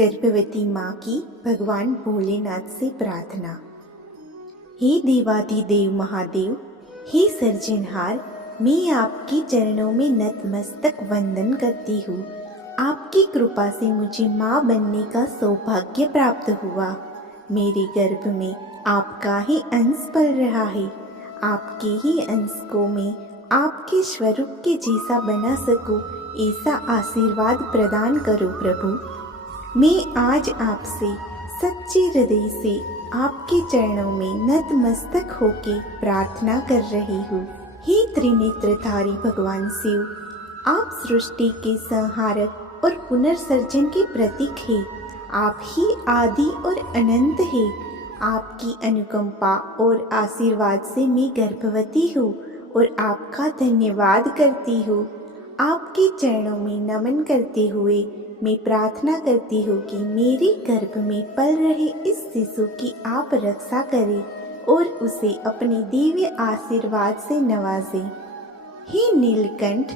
गर्भवती माँ की भगवान भोलेनाथ से प्रार्थना। हे देवाधिदेव महादेव, हे सर्जनहार, मैं आपके चरणों में नतमस्तक वंदन करती हूँ। आपकी कृपा से मुझे माँ बनने का सौभाग्य प्राप्त हुआ। मेरे गर्भ में आपका ही अंश पल रहा है। आपके ही अंश को मैं आपके स्वरूप के जैसा बना सकूं, ऐसा आशीर्वाद प्रदान करो प्रभु। मैं आज आपसे सच्चे हृदय से आपके चरणों में नतमस्तक होके प्रार्थना कर रही हूँ। हे त्रिनेत्रधारी भगवान शिव, आप सृष्टि के संहारक और पुनर्सर्जन के प्रतीक हैं। आप ही आदि और अनंत हैं। आपकी अनुकंपा और आशीर्वाद से मैं गर्भवती हूँ और आपका धन्यवाद करती हूँ। आपके चरणों में नमन करते हुए मैं प्रार्थना करती हूँ कि मेरे गर्भ में पल रहे इस शिशु की आप रक्षा करें और उसे अपने दिव्य आशीर्वाद से नवाजें। हे नीलकंठ,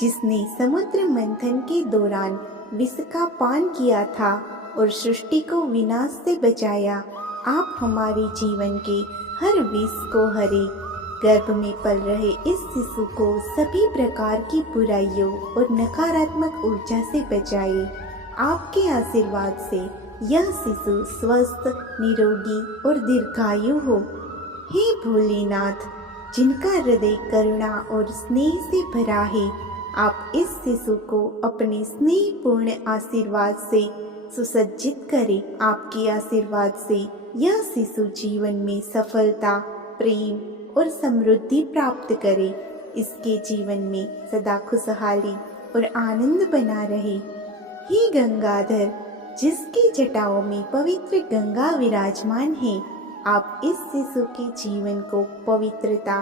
जिसने समुद्र मंथन के दौरान विष का पान किया था और सृष्टि को विनाश से बचाया, आप हमारे जीवन के हर विष को हरे। गर्भ में पल रहे इस शिशु को सभी प्रकार की बुराइयों और नकारात्मक ऊर्जा से बचाए। आपके आशीर्वाद से यह शिशु स्वस्थ, निरोगी और दीर्घायु हो। हे भोलेनाथ, जिनका हृदय करुणा और स्नेह से भरा है, आप इस शिशु को अपने स्नेहपूर्ण आशीर्वाद से सुसज्जित करें। आपके आशीर्वाद से यह शिशु जीवन में सफलता, प्रेम और समृद्धि प्राप्त करे। इसके जीवन में सदा खुशहाली और आनंद बना रहे। हे गंगाधर, जिसकी जटाओं में पवित्र गंगा विराजमान है, आप इस शिशु के जीवन को पवित्रता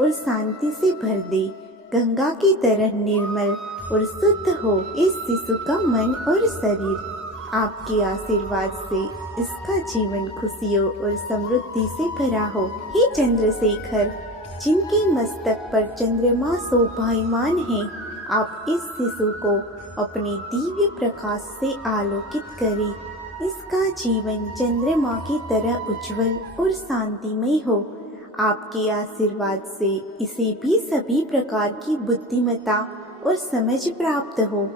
और शांति से भर दे। गंगा की तरह निर्मल और शुद्ध हो इस शिशु का मन और शरीर। आपके आशीर्वाद से इसका जीवन खुशियों और समृद्धि से भरा हो। हे चंद्रशेखर, जिनके मस्तक पर चंद्रमा शोभायमान है, आप इस शिशु को अपने दिव्य प्रकाश से आलोकित करें। इसका जीवन चंद्रमा की तरह उज्जवल और शांतिमय हो। आपके आशीर्वाद से इसे भी सभी प्रकार की बुद्धिमत्ता और समझ प्राप्त हो।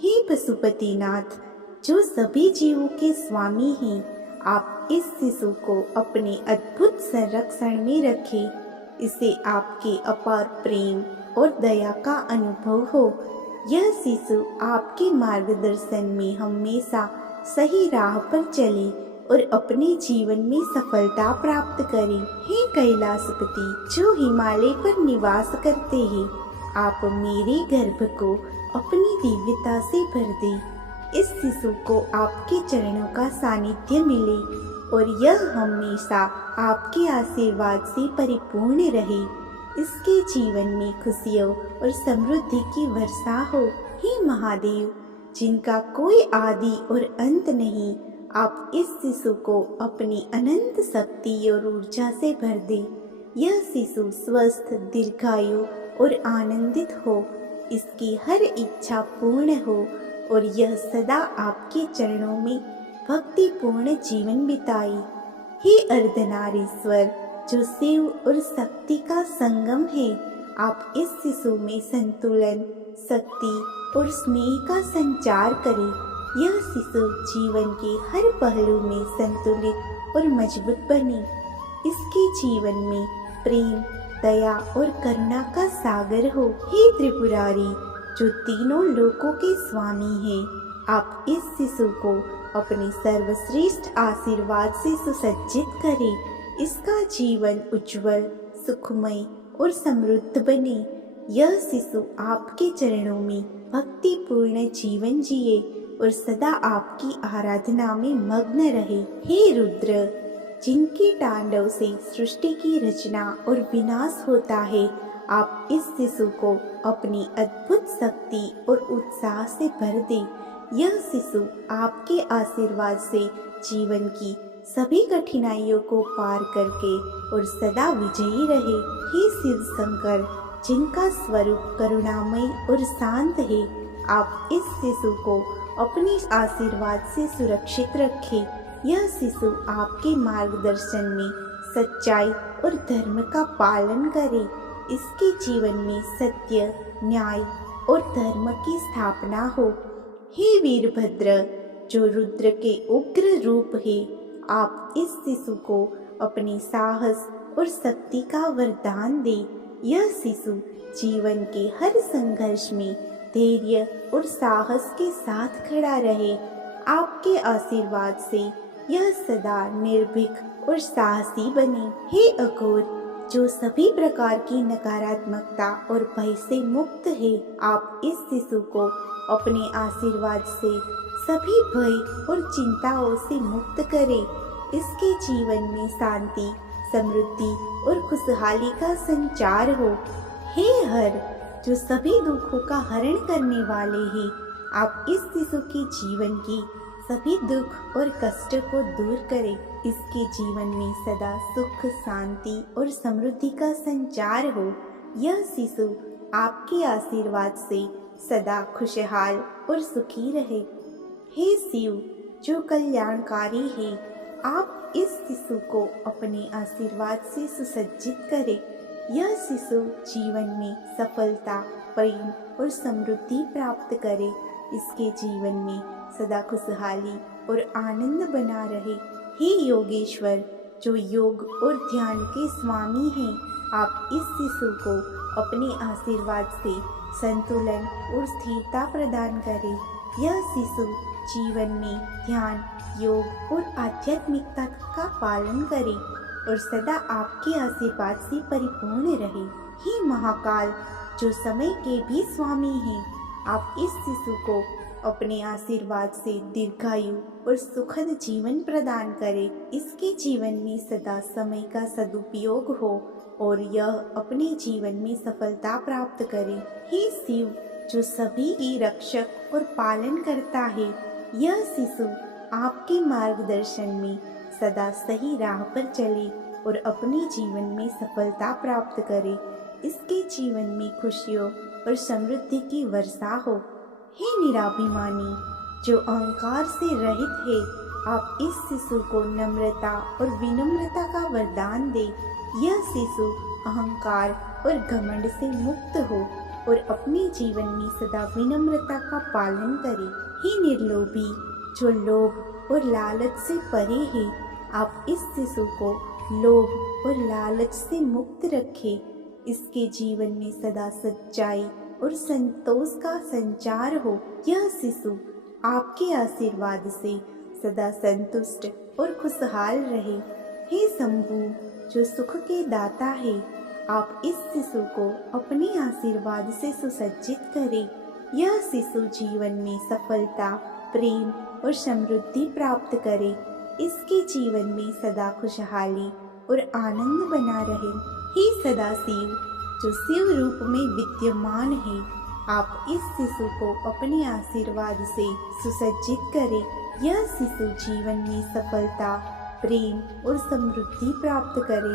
हे पशुपतिनाथ, जो सभी जीवों के स्वामी हैं, आप इस शिशु को अपने अद्भुत संरक्षण में रखें। इसे आपके अपार प्रेम और दया का अनुभव हो। यह शिशु आपके मार्गदर्शन में हमेशा सही राह पर चले और अपने जीवन में सफलता प्राप्त करे। हे कैलाशपति, जो हिमालय पर निवास करते हैं, आप मेरे गर्भ को अपनी दिव्यता से भर दें। इस शिशु को आपके चरणों का सानिध्य मिले और यह हमेशा आपके आशीर्वाद से परिपूर्ण रहे। इसके जीवन में खुशियों और समृद्धि की वर्षा हो। हे महादेव, जिनका कोई आदि और अंत नहीं, आप इस शिशु को अपनी अनंत शक्ति और ऊर्जा से भर दें। यह शिशु स्वस्थ, दीर्घायु और आनंदित हो। इसकी हर इच्छा पूर्ण हो और यह सदा आपके चरणों में भक्तिपूर्ण जीवन बिताए। हे अर्धनारीश्वर, जो शिव और शक्ति का संगम है, आप इस शिशु में संतुलन, शक्ति और स्नेह का संचार करें। यह शिशु जीवन के हर पहलू में संतुलित और मजबूत बने। इसके जीवन में प्रेम, दया और करुणा का सागर हो। हे त्रिपुरारी, जो तीनों लोकों के स्वामी हैं, आप इस शिशु को अपने सर्वश्रेष्ठ आशीर्वाद से सुसज्जित करें। इसका जीवन उज्जवल, सुखमय और समृद्ध बने। यह शिशु आपके चरणों में भक्तिपूर्ण जीवन जिए और सदा आपकी आराधना में मग्न रहे। हे रुद्र, जिनके तांडव से सृष्टि की रचना और विनाश होता है, आप इस शिशु को अपनी अद्भुत शक्ति और उत्साह से भर दें। यह शिशु आपके आशीर्वाद से जीवन की सभी कठिनाइयों को पार करके और सदा विजयी रहे। हे शिव शंकर, जिनका स्वरूप करुणामय और शांत है, आप इस शिशु को अपने आशीर्वाद से सुरक्षित रखे। यह शिशु आपके मार्गदर्शन में सच्चाई और धर्म का पालन करे। इसके जीवन में सत्य, न्याय और धर्म की स्थापना हो। हे वीरभद्र, जो रुद्र के उग्र रूप है, आप इस शिशु को अपने साहस और शक्ति का वरदान दे। यह शिशु जीवन के हर संघर्ष में धैर्य और साहस के साथ खड़ा रहे। आपके आशीर्वाद से यह सदा निर्भीक और साहसी बने। हे अघोर, जो सभी प्रकार की नकारात्मकता और भय से मुक्त है, आप इस शिशु को अपने आशीर्वाद से सभी भय और चिंताओं से मुक्त करें। इसके जीवन में शांति, समृद्धि और खुशहाली का संचार हो। हे हर, जो सभी दुखों का हरण करने वाले हैं, आप इस शिशु के जीवन की सभी दुख और कष्ट को दूर करें। इसके जीवन में सदा सुख, शांति और समृद्धि का संचार हो। यह शिशु आपके आशीर्वाद से सदा खुशहाल और सुखी रहे। हे शिव, जो कल्याणकारी है, आप इस शिशु को अपने आशीर्वाद से सुसज्जित करें। यह शिशु जीवन में सफलता, प्रेम और समृद्धि प्राप्त करे। इसके जीवन में सदा खुशहाली और आनंद बना रहे। हे योगेश्वर, जो योग और ध्यान के स्वामी हैं, आप इस शिशु को अपने आशीर्वाद से संतुलन और स्थिरता प्रदान करें। यह शिशु जीवन में ध्यान, योग और आध्यात्मिकता का पालन करे और सदा आपके आशीर्वाद से परिपूर्ण रहे। हे महाकाल, जो समय के भी स्वामी हैं, आप इस शिशु को अपने आशीर्वाद से दीर्घायु और सुखद जीवन प्रदान करें। इसके जीवन में सदा समय का सदुपयोग हो और यह अपने जीवन में सफलता प्राप्त करे। हे शिव, जो सभी की रक्षक और पालन करता है, यह शिशु आपके मार्गदर्शन में सदा सही राह पर चले और अपने जीवन में सफलता प्राप्त करे। इसके जीवन में खुशियों और समृद्धि की वर्षा हो। हे निराभिमानी, जो अहंकार से रहित है, आप इस शिशु को नम्रता और विनम्रता का वरदान दे। यह शिशु अहंकार और घमंड से मुक्त हो और अपने जीवन में सदा विनम्रता का पालन करे। हे निर्लोभी, जो लोभ और लालच से परे है, आप इस शिशु को लोभ और लालच से मुक्त रखें। इसके जीवन में सदा सच्चाई और संतोष का संचार हो। यह शिशु आपके आशीर्वाद से सदा संतुष्ट और खुशहाल रहे। हे शंभु, जो सुख के दाता है, आप इस शिशु को अपने आशीर्वाद से सुसज्जित करें। यह शिशु जीवन में सफलता, प्रेम और समृद्धि प्राप्त करे। इसके जीवन में सदा खुशहाली और आनंद बना रहे। हे सदाशिव, जो शिव रूप में विद्यमान है, आप इस शिशु को अपने आशीर्वाद से सुसज्जित करें। यह शिशु जीवन में सफलता, प्रेम और समृद्धि प्राप्त करे।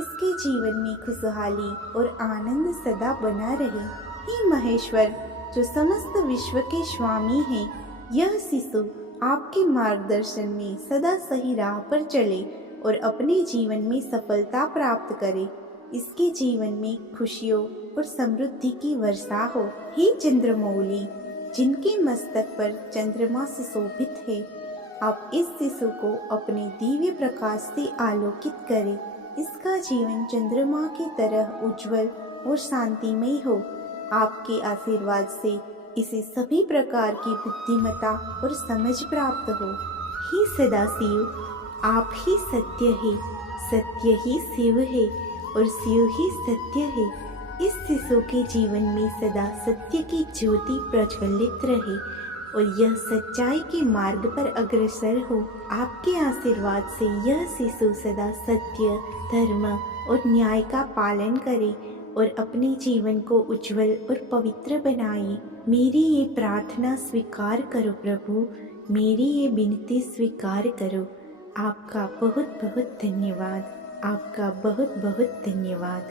इसके जीवन में खुशहाली और आनंद सदा बना रहे। हे महेश्वर, जो समस्त विश्व के स्वामी हैं, यह शिशु आपके मार्गदर्शन में सदा सही राह पर चले और अपने जीवन में सफलता प्राप्त करे। इसके जीवन में खुशियों और समृद्धि की वर्षा हो। हे चंद्रमौली, जिनके मस्तक पर चंद्रमा सुशोभित है, आप इस शिशु को अपने दिव्य प्रकाश से आलोकित करें। इसका जीवन चंद्रमा की तरह उज्जवल और शांतिमय हो। आपके आशीर्वाद से इसे सभी प्रकार की बुद्धिमत्ता और समझ प्राप्त हो। हे सदाशिव, आप ही सत्य है, सत्य ही शिव है और शिव ही सत्य है। इस शिशु के जीवन में सदा सत्य की ज्योति प्रज्वलित रहे और यह सच्चाई के मार्ग पर अग्रसर हो। आपके आशीर्वाद से यह शिशु सदा सत्य, धर्म और न्याय का पालन करे और अपने जीवन को उज्जवल और पवित्र बनाए। मेरी ये प्रार्थना स्वीकार करो प्रभु, मेरी ये विनती स्वीकार करो। आपका बहुत बहुत धन्यवाद, आपका बहुत बहुत धन्यवाद।